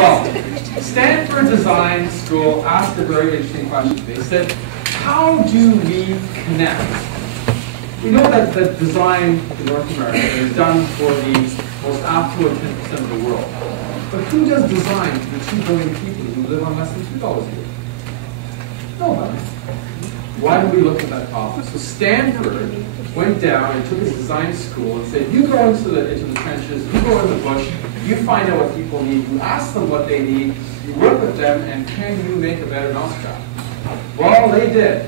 Well, Stanford Design School asked a very interesting question. They said, how do we connect? We know that design in North America is done for the most affluent 10% of the world. But who does design for the 2 billion people who live on less than $2 a year? Nobody. Why did we look at that problem? So Stanford went down and took his design school and said, you go into the trenches, you go in the bush, you find out what people need, you ask them what they need, you work with them, and can you make a better mousetrap? Well, they did.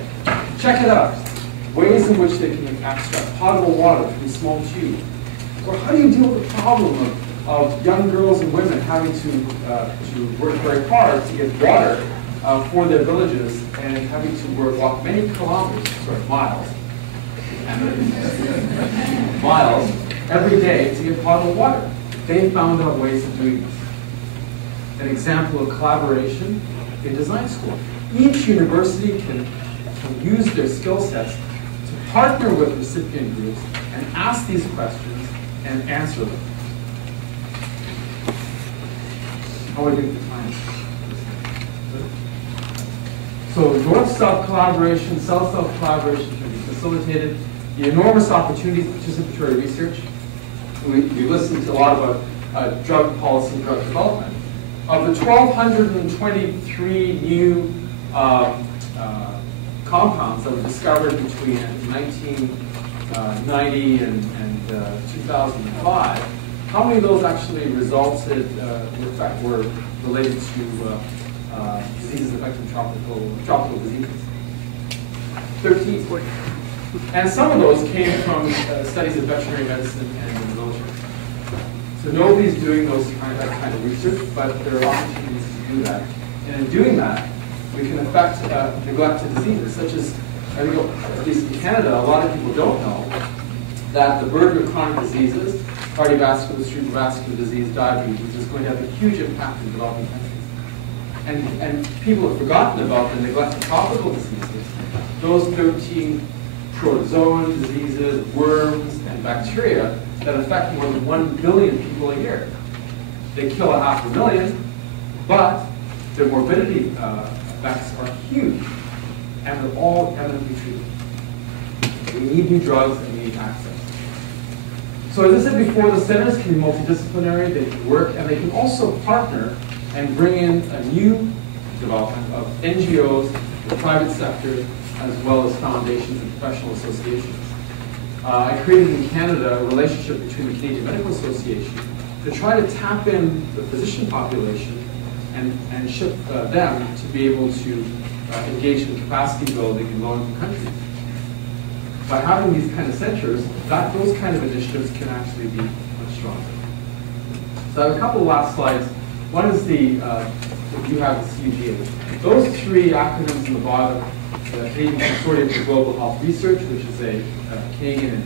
Check it out. Ways in which they can extract potable water from small tubes. Or how do you deal with the problem of young girls and women having to work very hard to get water for their villages and having to walk many kilometers, miles, miles every day to get potable water. They found out ways of doing this. An example of collaboration in design school. Each university can use their skill sets to partner with recipient groups and ask these questions and answer them. How are we doing for time? So north-south collaboration, south-south collaboration can be facilitated. The enormous opportunities of participatory research. We listened a lot about drug policy and drug development. Of the 1,223 new compounds that were discovered between 1990 and 2005, how many of those actually resulted, in fact, were related to diseases affecting tropical diseases? 13. And some of those came from studies of veterinary medicine and in the military. So nobody's doing that kind of research, but there are opportunities to do that. And in doing that, we can affect neglected diseases, such as, I think, at least in Canada, a lot of people don't know that the burden of chronic diseases, cardiovascular, cerebrovascular disease, diabetes, is going to have a huge impact in developing countries. And people have forgotten about the neglected tropical diseases, those 13 protozoan diseases, worms, and bacteria that affect more than 1 billion people a year. They kill 500,000, but their morbidity effects are huge, and they're all eminently treated. We need new drugs and we need access. So as I said before, the centers can be multidisciplinary, they can work, and they can also partner and bring in a new development of NGOs, the private sector, as well as foundations and professional associations. I created in Canada a relationship between the Canadian Medical Association to try to tap in the physician population and ship them to be able to engage in capacity building in low-income countries. By having these kind of centers, those kind of initiatives can actually be much stronger. So I have a couple of last slides. One is you have the CUGH. Those 3 acronyms in the bottom, the Canadian Consortium for Global Health Research, which is a Canadian and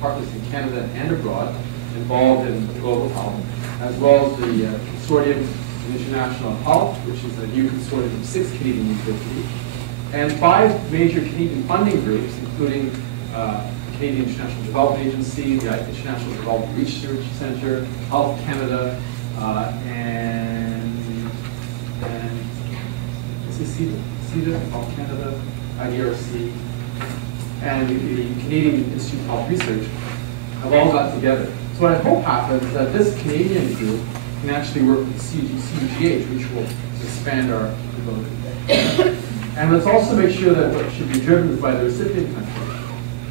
partners in Canada and abroad involved in global health, as well as the Consortium for International Health, which is a new consortium of 6 Canadian universities, and 5 major Canadian funding groups, including the Canadian International Development Agency, the International Development Research Centre, Health Canada, and CEDA, Health Canada, IDRC, and the Canadian Institute of Health Research have all got together. So what I hope happens is that this Canadian group can actually work with CUGH, which will expand our ability. And let's also make sure that what should be driven by the recipient country.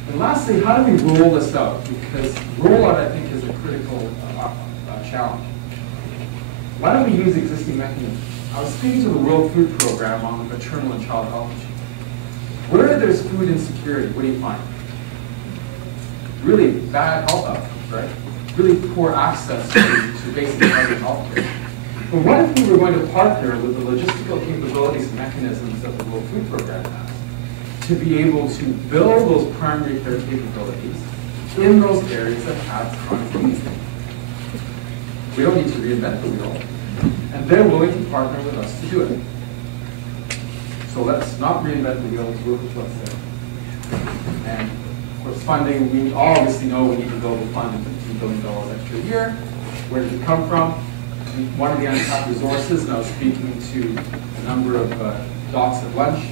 And lastly, how do we roll this out? Because rollout, I think, is a critical challenge. Why don't we use existing mechanisms? I was speaking to the World Food Program on the maternal and child health issue. Where there's food insecurity, what do you find? Really bad health outcomes, right? Really poor access to basic private health care. But what if we were going to partner with the logistical capabilities and mechanisms that the World Food Program has to be able to build those primary care capabilities in those areas that have chronic disease? We don't need to reinvent the wheel. And they're willing to partner with us to do it. So let's not reinvent the wheel, let's work with what's there. And of course, funding, we obviously know we need to build a fund of $15 billion extra a year. Where does it come from? one of the untapped resources, and I was speaking to a number of docs at lunch,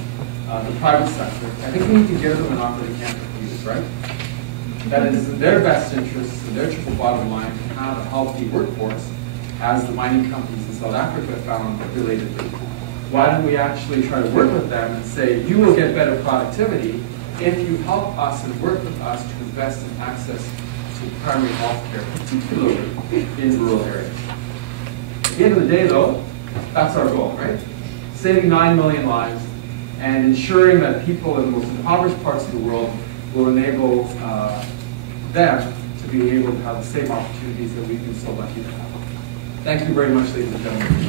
the private sector. I think we need to give them an offer they can't refuse, right? That is in their best interests and their triple bottom line to have a healthy workforce, as the mining companies in South Africa found relatedly. Why don't we actually try to work with them and say, you will get better productivity if you help us and work with us to invest in access to primary health care, particularly in rural areas. At the end of the day, though, that's our goal, right? Saving 9 million lives and ensuring that people in the most impoverished parts of the world will enable them to be able to have the same opportunities that we've been so lucky to have. Thank you very much, ladies and gentlemen.